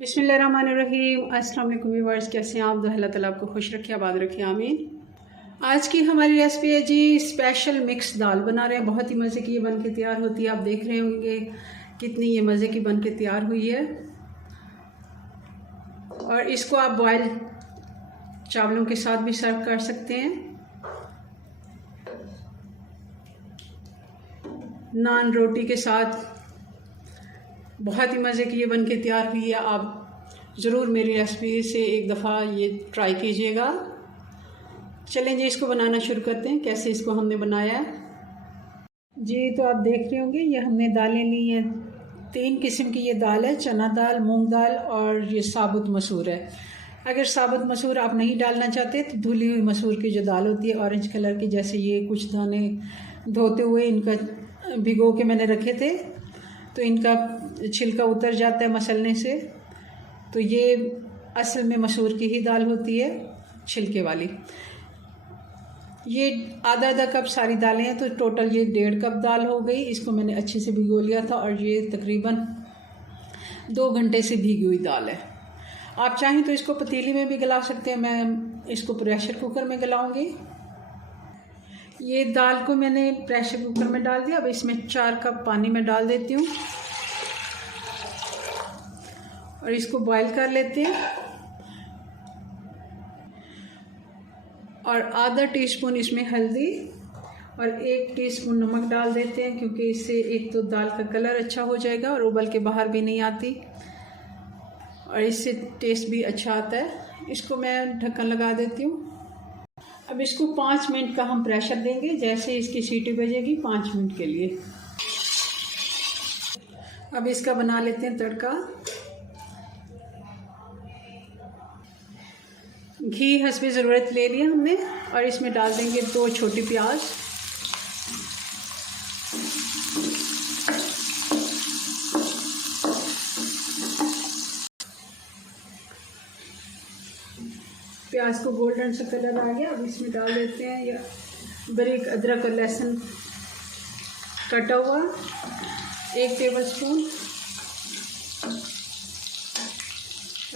बिस्मिल्लाहिर्रहमानिर्रहीम। अस्सलाम वालेकुम व्यूअर्स, कैसे हैं आप? अल्लाह ताला आपको खुश रखे, आबाद रखे, आमीन। आज की हमारी रेसिपी है जी स्पेशल मिक्स दाल बना रहे हैं। बहुत ही मज़े की ये बन के तैयार होती है। आप देख रहे होंगे कितनी ये मज़े की बन के तैयार हुई है। और इसको आप बॉयल चावलों के साथ भी सर्व कर सकते हैं, नान रोटी के साथ। बहुत ही मज़े की ये बन के तैयार हुई है। आप ज़रूर मेरी रेसिपी से एक दफ़ा ये ट्राई कीजिएगा। चलें जी, इसको बनाना शुरू करते हैं। कैसे इसको हमने बनाया है जी, तो आप देख रहे होंगे ये हमने दालें ली हैं। 3 किस्म की ये दाल है, चना दाल, मूंग दाल और ये साबुत मसूर है। अगर साबुत मसूर आप नहीं डालना चाहते तो धुली हुई मसूर की जो दाल होती है ऑरेंज कलर की, जैसे ये कुछ दाने धोते हुए इनका भिगो के मैंने रखे थे, तो इनका छिलका उतर जाता है मसलने से। तो ये असल में मसूर की ही दाल होती है, छिलके वाली। ये आधा आधा कप सारी दालें हैं, तो टोटल ये 1.5 कप दाल हो गई। इसको मैंने अच्छे से भिगो लिया था और ये तकरीबन 2 घंटे से भीगी हुई दाल है। आप चाहें तो इसको पतीली में भी गला सकते हैं, मैं इसको प्रेशर कुकर में गलाऊंगी। ये दाल को मैंने प्रेशर कुकर में डाल दिया। अब इसमें 4 कप पानी में डाल देती हूँ और इसको बॉईल कर लेते हैं। और आधा टीस्पून इसमें हल्दी और 1 टीस्पून नमक डाल देते हैं, क्योंकि इससे एक तो दाल का कलर अच्छा हो जाएगा और उबल के बाहर भी नहीं आती, और इससे टेस्ट भी अच्छा आता है। इसको मैं ढक्कन लगा देती हूँ। अब इसको 5 मिनट का हम प्रेशर देंगे। जैसे इसकी सीटी बजेगी 5 मिनट के लिए। अब इसका बना लेते हैं तड़का। घी हस्बे ज़रूरत ले लिया हमने और इसमें डाल देंगे 2 छोटी प्याज। प्याज को गोल्डन सा कलर आ गया। अब इसमें डाल देते हैं या बारीक अदरक और लहसुन कटा हुआ 1 टेबलस्पून।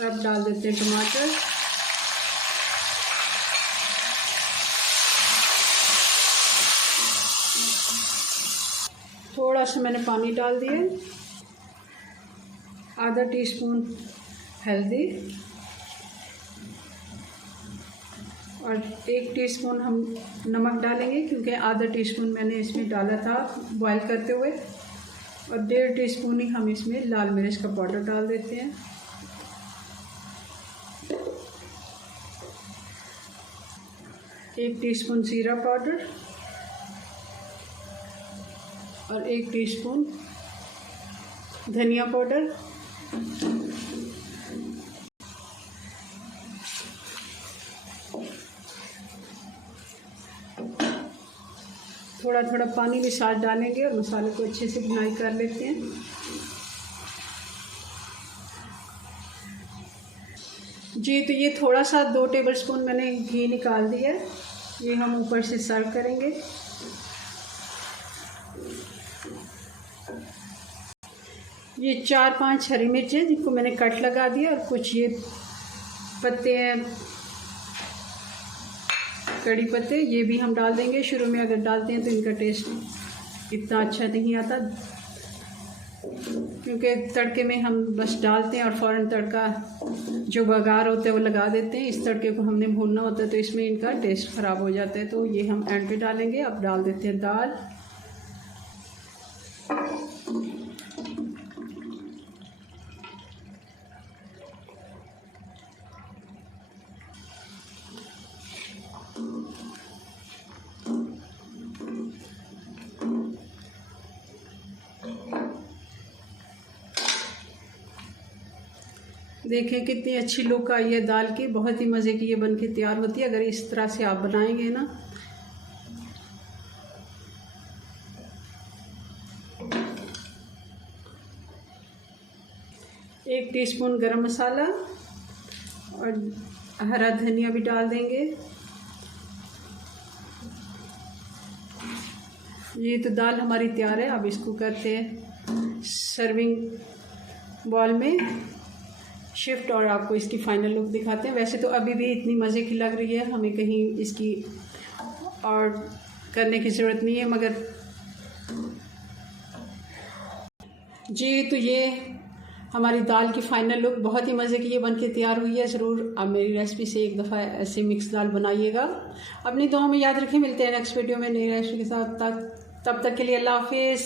अब डाल देते हैं टमाटर। थोड़ा सा मैंने पानी डाल दिया। आधा टीस्पून हल्दी और 1 टीस्पून हम नमक डालेंगे, क्योंकि आधा टीस्पून मैंने इसमें डाला था बॉईल करते हुए। और 1.5 टीस्पून ही हम इसमें लाल मिर्च का पाउडर डाल देते हैं। एक टीस्पून जीरा पाउडर और 1 टीस्पून धनिया पाउडर। थोड़ा थोड़ा पानी भी साथ डालेंगे और मसाले को अच्छे से भुनाई कर लेते हैं। जी, तो ये थोड़ा सा 2 टेबलस्पून मैंने घी निकाल दिया है। ये हम ऊपर से सर्व करेंगे। ये 4-5 हरी मिर्चें जिनको मैंने कट लगा दिया, और कुछ ये पत्ते हैं, कड़ी पत्ते, ये भी हम डाल देंगे। शुरू में अगर डालते हैं तो इनका टेस्ट इतना अच्छा नहीं आता, क्योंकि तड़के में हम बस डालते हैं और फ़ौरन तड़का जो बघार होता है वो लगा देते हैं। इस तड़के को हमने भूनना होता है, तो इसमें इनका टेस्ट ख़राब हो जाता है। तो ये हम एंड पे डालेंगे। अब डाल देते हैं दाल। देखें कितनी अच्छी लुक आई है दाल की। बहुत ही मज़े की ये बन के तैयार होती है अगर इस तरह से आप बनाएंगे ना। एक टीस्पून गरम मसाला और हरा धनिया भी डाल देंगे। ये तो दाल हमारी तैयार है। अब इसको करते हैं सर्विंग बॉल में शिफ्ट और आपको इसकी फ़ाइनल लुक दिखाते हैं। वैसे तो अभी भी इतनी मज़े की लग रही है, हमें कहीं इसकी और करने की ज़रूरत नहीं है। मगर जी, तो ये हमारी दाल की फ़ाइनल लुक बहुत ही मज़े की ये बन के तैयार हुई है। ज़रूर आप मेरी रेसिपी से एक दफ़ा ऐसे मिक्स दाल बनाइएगा। अपनी दुआ में याद रखें, मिलते हैं नेक्स्ट वीडियो में नई रेसिपी के साथ। तब तक के लिए अल्लाह हाफिज़।